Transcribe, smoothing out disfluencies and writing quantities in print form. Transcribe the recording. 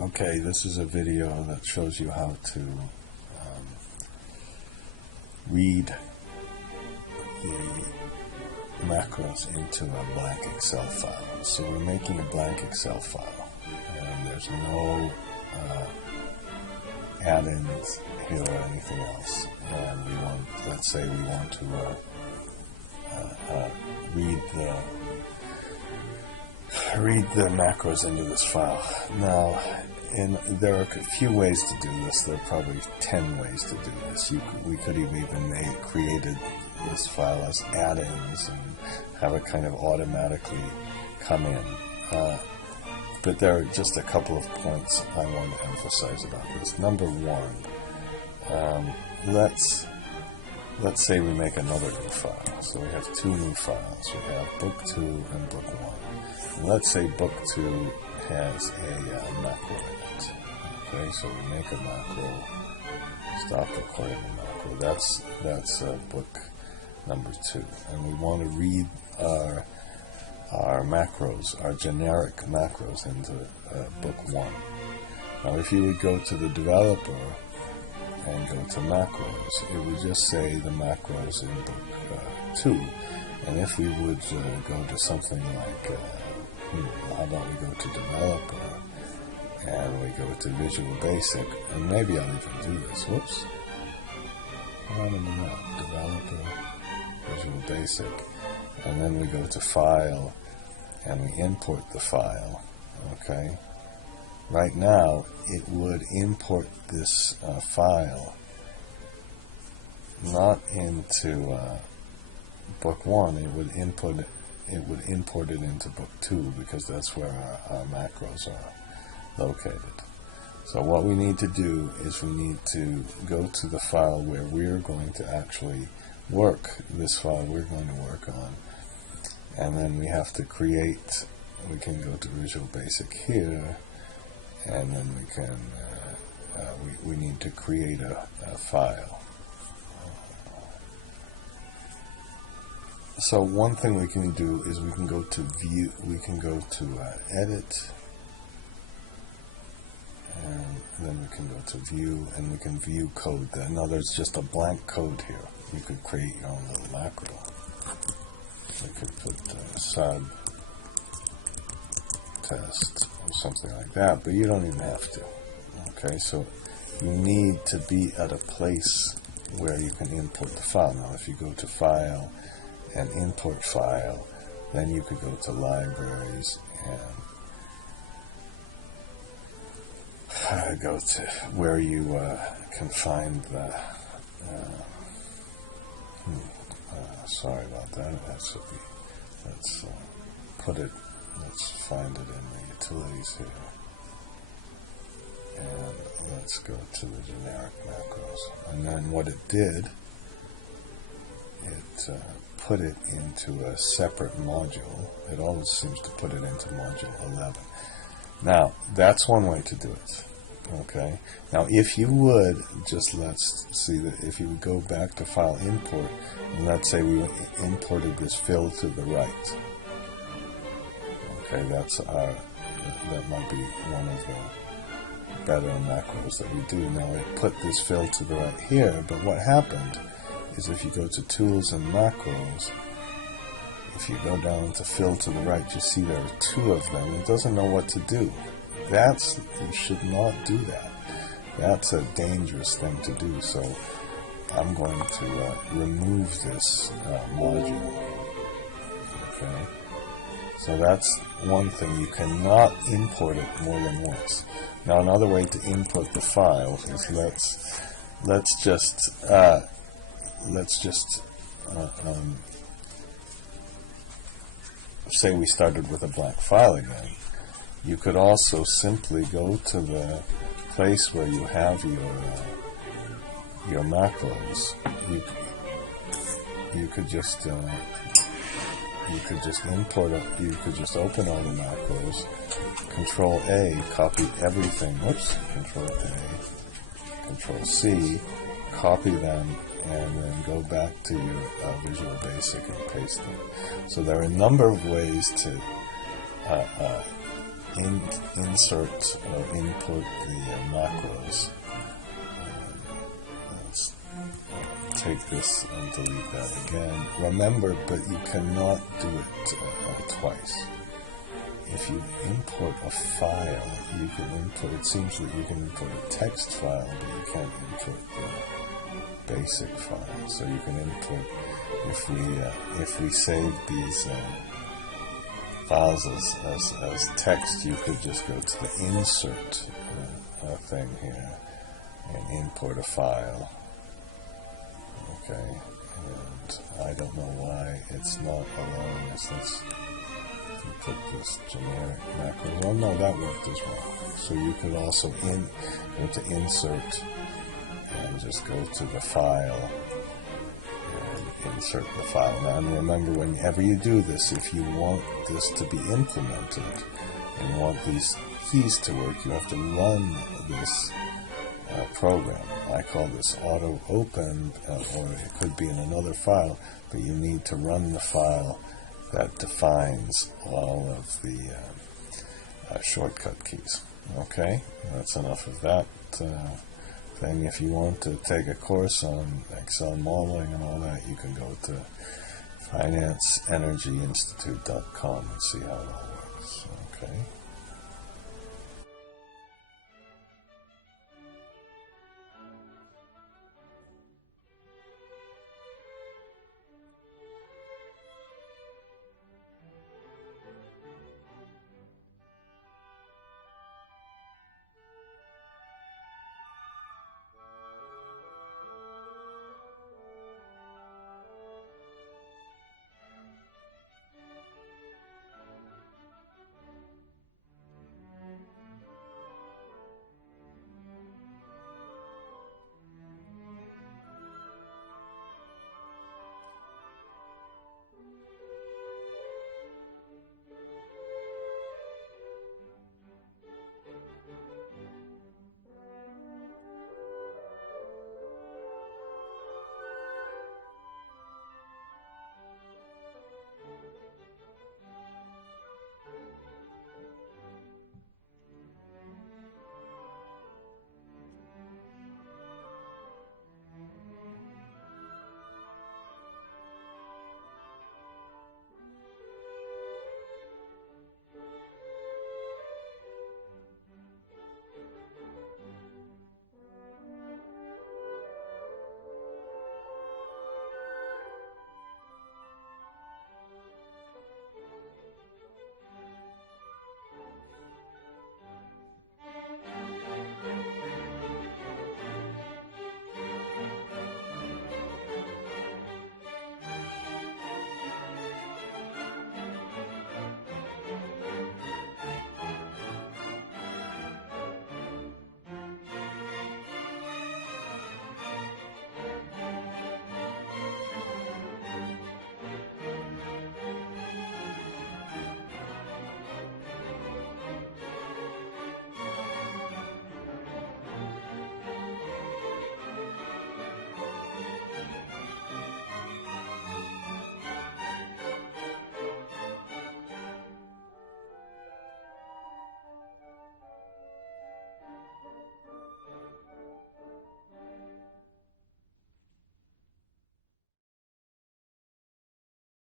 Okay, this is a video that shows you how to read the macros into a blank Excel file. So we're making a blank Excel file, and there's no add-ins here or anything else. And we want, let's say we want to read the macros into this file. Now, there are a few ways to do this. There are probably 10 ways to do this. We could have even created this file as add-ins and have it kind of automatically come in. But there are just a couple of points I want to emphasize about this. Number one, let's say we make another new file. So we have two new files. We have book 2 and book 1. And let's say book 2 has a macro in it. Okay, so we make a macro, stop recording the macro. That's book number 2. And we want to read our macros, our generic macros, into book 1. Now, if you would go to the developer and go to macros, it would just say the macros in book 2. And if we would go to something like, how about we go to developer and we go to Visual Basic, and maybe I'll even do this. Whoops. What happened to that? Developer, Visual Basic, and then we go to File and we import the file. Okay. Right now, it would import this file not into book 1. It would import it into book 2 because that's where our macros are located. So what we need to do is we need to go to the file where we're going to actually work, this file we're going to work on, and then we have to create, we can go to Visual Basic here, and then we can, we need to create a file. So one thing we can do is we can go to view, we can go to edit, and then we can go to view, and we can view code there. Now there's just a blank code here. You could create your own little macro. We could put sub test or something like that, but you don't even have to. Okay, so you need to be at a place where you can import the file. Now if you go to File and Import File, then you could go to Libraries and go to where you can find the sorry about that. Let's find it in the utilities here, and let's go to the generic macros. And then what it did, it put it into a separate module. It always seems to put it into module 11. Now, that's one way to do it. Okay. Now, if you would, just let's see that if you would go back to File Import, and let's say we imported this fill to the right. Okay, that might be one of the better macros that we do. Now, it put this fill to the right here, but what happened is if you go to Tools and Macros, if you go down to Fill to the right, you see there are 2 of them. It doesn't know what to do. You should not do that. That's a dangerous thing to do. So I'm going to remove this module. Okay. So that's one thing. You cannot import it more than once. Now another way to import the file is let's just say we started with a blank file again. You could also simply go to the place where you have your macros. You could just import it. You could just open all the macros. Control A, copy everything. Oops. Control A, Control C, copy them, and then go back to your Visual Basic and paste them. So there are a number of ways to insert or input the macros. Let's take this and delete that again. Remember, but you cannot do it twice. If you import a file, you can input, it seems that you can input a text file, but you can't input the basic file. So you can input, if we save these files as text, you could just go to the insert thing here and import a file. Okay, and I don't know why it's not allowing us. Let's put this generic macro. Oh no, that worked as well. So you could also go to insert and just go to the file and insert the file. Now, and remember, whenever you do this, if you want this to be implemented and want these keys to work, you have to run this program. I call this auto open, or it could be in another file, but you need to run the file that defines all of the shortcut keys. Okay, that's enough of that thing. If you want to take a course on Excel modeling and all that, you can go to financeenergyinstitute.com and see how it all works. Okay.